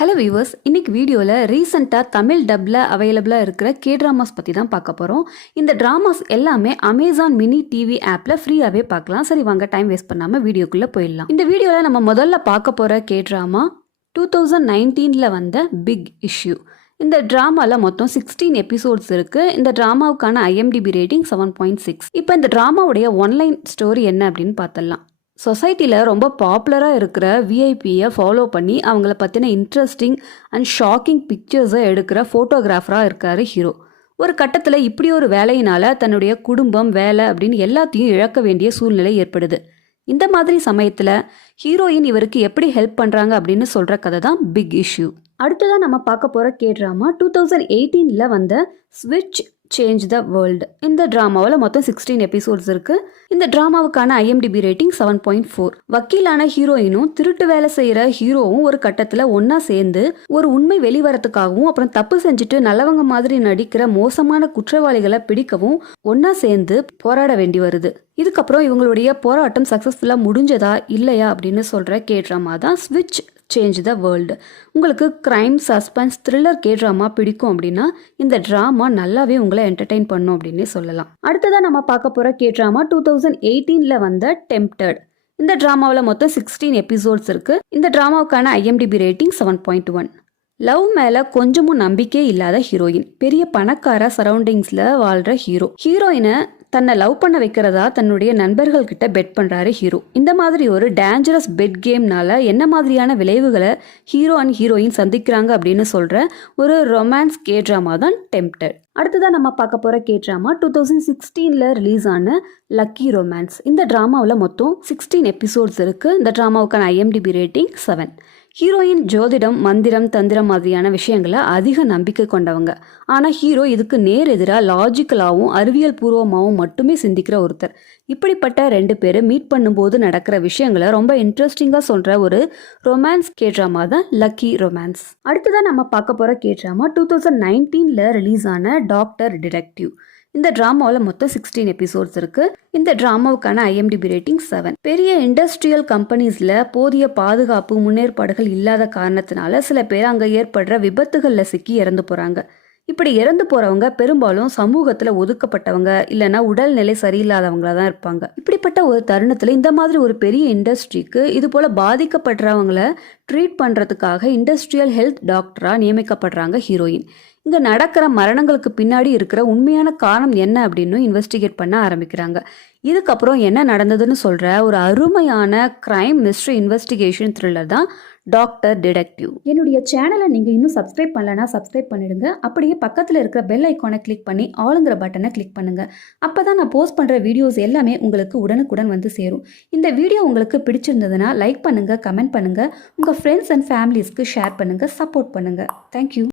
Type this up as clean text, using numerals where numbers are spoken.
Hello viewers, இன்னைக்கு வீடியோவில் ரீசெண்டாக தமிழ் டப்பில் அவைலபிளாக இருக்கிற ட்ராமாஸ் பற்றி தான் பார்க்க போகிறோம். இந்த ட்ராமாஸ் எல்லாமே அமேசான் மினி டிவி ஆப்பில் ஃப்ரீயாகவே பார்க்கலாம். சரி வாங்க, டைம் வேஸ்ட் பண்ணாமல் வீடியோக்குள்ளே போயிடலாம். இந்த வீடியோவில் நம்ம முதல்ல பார்க்க போகிற ட்ராமா 2019 வந்த பிக் இஷ்யூ. இந்த ட்ராமாவில் மொத்தம் 16 எபிசோட்ஸ் இருக்குது. இந்த ட்ராமாவுக்கான IMDb ரேட்டிங் 7.6. இப்போ இந்த ட்ராமாவுடைய ஒன்லைன் ஸ்டோரி என்ன அப்படின்னு பார்த்துடலாம். சொசைட்டியில் ரொம்ப பாப்புலராக இருக்கிற விஐபியை ஃபாலோ பண்ணி அவங்கள பற்றின இன்ட்ரெஸ்டிங் அண்ட் ஷாக்கிங் பிக்சர்ஸை எடுக்கிற ஃபோட்டோகிராஃபராக இருக்கார் ஹீரோ. ஒரு கட்டத்தில் இப்படி ஒரு வேலையினால் தன்னுடைய குடும்பம், வேலை அப்படின்னு எல்லாத்தையும் இழக்க வேண்டிய சூழ்நிலை ஏற்படுது. இந்த மாதிரி சமயத்தில் ஹீரோயின் இவருக்கு எப்படி ஹெல்ப் பண்ணுறாங்க அப்படின்னு சொல்கிற கதை தான் பிக் இஷ்யூ. அடுத்ததான் நம்ம பார்க்க போகிற ட்ராமா 2018 வந்த ஸ்விட்ச் சேஞ்ச் த வேர்ல்டு. இந்த ட்ராமாவில் மொத்தம் 16 எபிசோட்ஸ் இருக்குது. இந்த ட்ராமாவுக்கான IMDb ரேட்டிங் 7.4. வக்கீலான ஹீரோயினும் திருட்டு வேலை செய்கிற ஹீரோவும் ஒரு கட்டத்தில் ஒன்றா சேர்ந்து ஒரு உண்மை வெளிவரத்துக்காகவும் அப்புறம் தப்பு செஞ்சுட்டு நல்லவங்க மாதிரி நடிக்கிற மோசமான குற்றவாளிகளை பிடிக்கவும் ஒன்றா சேர்ந்து போராட வேண்டி வருது. இதுக்கப்புறம் இவங்களுடைய போராட்டம் சக்ஸஸ்ஃபுல்லாக முடிஞ்சதா இல்லையா அப்படின்னு சொல்கிற ட்ராமா தான் ஸ்விட்ச் சேஞ்ச் த வேர்ல்டு. உங்களுக்கு கிரைம், சஸ்பென்ஸ், த்ரில்லர் ட்ராமா பிடிக்கும் அப்படின்னா இந்த ட்ராமா நல்லாவே உங்களை என்டர்டெயின் பண்ணும் அப்படின்னே சொல்லலாம். அடுத்ததாக நம்ம பார்க்க போகிற ட்ராமா 2018 வந்த டெம்ப்டட். இந்த ட்ராமாவில் மொத்தம் 16 எபிசோட்ஸ் இருக்குது. இந்த ட்ராமாவுக்கான IMDb ரேட்டிங் 7.1. லவ் மேலே கொஞ்சமும் நம்பிக்கை இல்லாத ஹீரோயின், பெரிய பணக்கார சரௌண்டிங்ஸில் வாழ்கிற ஹீரோயினை தன்னை லவ் பண்ண வைக்கிறதா தன்னுடைய நண்பர்கள் கிட்ட பெட் பண்ணுறாரு ஹீரோ. இந்த மாதிரி ஒரு டேஞ்சரஸ் பெட் கேம்னால என்ன மாதிரியான விளைவுகளை ஹீரோ அண்ட் ஹீரோயின் சந்திக்கிறாங்க அப்படின்னு சொல்கிற ஒரு ரொமான்ஸ் ட்ராமா தான் டெம்ப்டட். அடுத்ததான் நம்ம பார்க்க போகிற ட்ராமா 2016 ரிலீஸ் ஆன லக்கி ரொமான்ஸ். இந்த ட்ராமாவில் மொத்தம் 16 எபிசோட்ஸ் இருக்குது. இந்த ட்ராமாவுக்கான IMDb ரேட்டிங் 7. ஹீரோயின் ஜோதிடம், மந்திரம், தந்திரம் மாதிரியான விஷயங்களை அதிக நம்பிக்கை கொண்டவங்க. ஆனால் ஹீரோ இதுக்கு நேர் எதிராக லாஜிக்கலாகவும் அறிவியல் பூர்வமாகவும் மட்டுமே சிந்திக்கிற ஒருத்தர். இப்படிப்பட்ட 2 பேர் மீட் பண்ணும்போது நடக்கிற விஷயங்களை ரொம்ப இன்ட்ரெஸ்டிங்காக சொல்கிற ஒரு ரொமான்ஸ் ட்ராமா தான் லக்கி ரொமான்ஸ். அடுத்ததான் நம்ம பார்க்க போகிற ட்ராமா 2019 ரிலீஸ் ஆன டாக்டர் டிடெக்டிவ். இந்த ட்ராமாவில் மொத்தம் 16 எபிசோட்ஸ் இருக்குது. இந்த ட்ராமாவுக்கான IMDb ரேட்டிங் 7. பெரிய இண்டஸ்ட்ரியல் கம்பெனிஸில் போதிய பாதுகாப்பு முன்னேற்பாடுகள் இல்லாத காரணத்தினால சில பேர் அங்கே ஏற்படுற விபத்துகளில் சிக்கி இறந்து போகிறாங்க. இப்படி இறந்து போகிறவங்க பெரும்பாலும் சமூகத்தில் ஒதுக்கப்பட்டவங்க இல்லைன்னா உடல்நிலை சரியில்லாதவங்களா தான் இருப்பாங்க. இப்படிப்பட்ட ஒரு தருணத்தில் இந்த மாதிரி ஒரு பெரிய இண்டஸ்ட்ரிக்கு இது போல் பாதிக்கப்படுறவங்கள ட்ரீட் பண்ணுறதுக்காக இண்டஸ்ட்ரியல் ஹெல்த் டாக்டராக நியமிக்கப்படுறாங்க ஹீரோயின். இங்கே நடக்கிற மரணங்களுக்கு பின்னாடி இருக்கிற உண்மையான காரணம் என்ன அப்படின்னு இன்வெஸ்டிகேட் பண்ண ஆரம்பிக்கிறாங்க. இதுக்கப்புறம் என்ன நடந்ததுன்னு சொல்கிற ஒரு அருமையான கிரைம் மிஸ்ட்ரி இன்வெஸ்டிகேஷன் த்ரில்லர் தான் டாக்டர் டிடெக்டிவ். என்னுடைய சேனலை நீங்கள் இன்னும் சப்ஸ்கிரைப் பண்ணலன்னா சப்ஸ்கிரைப் பண்ணிடுங்க. அப்படியே பக்கத்தில் இருக்கிற பெல் ஐக்கானை கிளிக் பண்ணி ஆளுங்கிற பட்டனை கிளிக் பண்ணுங்கள். அப்போ தான் நான் போஸ்ட் பண்ணுற வீடியோஸ் எல்லாமே உங்களுக்கு உடனுக்குடன் வந்து சேரும். இந்த வீடியோ உங்களுக்கு பிடிச்சிருந்ததுன்னா லைக் பண்ணுங்கள், கமெண்ட் பண்ணுங்கள், உங்கள் ஃப்ரெண்ட்ஸ் அண்ட் ஃபேமிலிஸ்க்கு ஷேர் பண்ணுங்கள், சப்போர்ட் பண்ணுங்கள். தேங்க்யூ.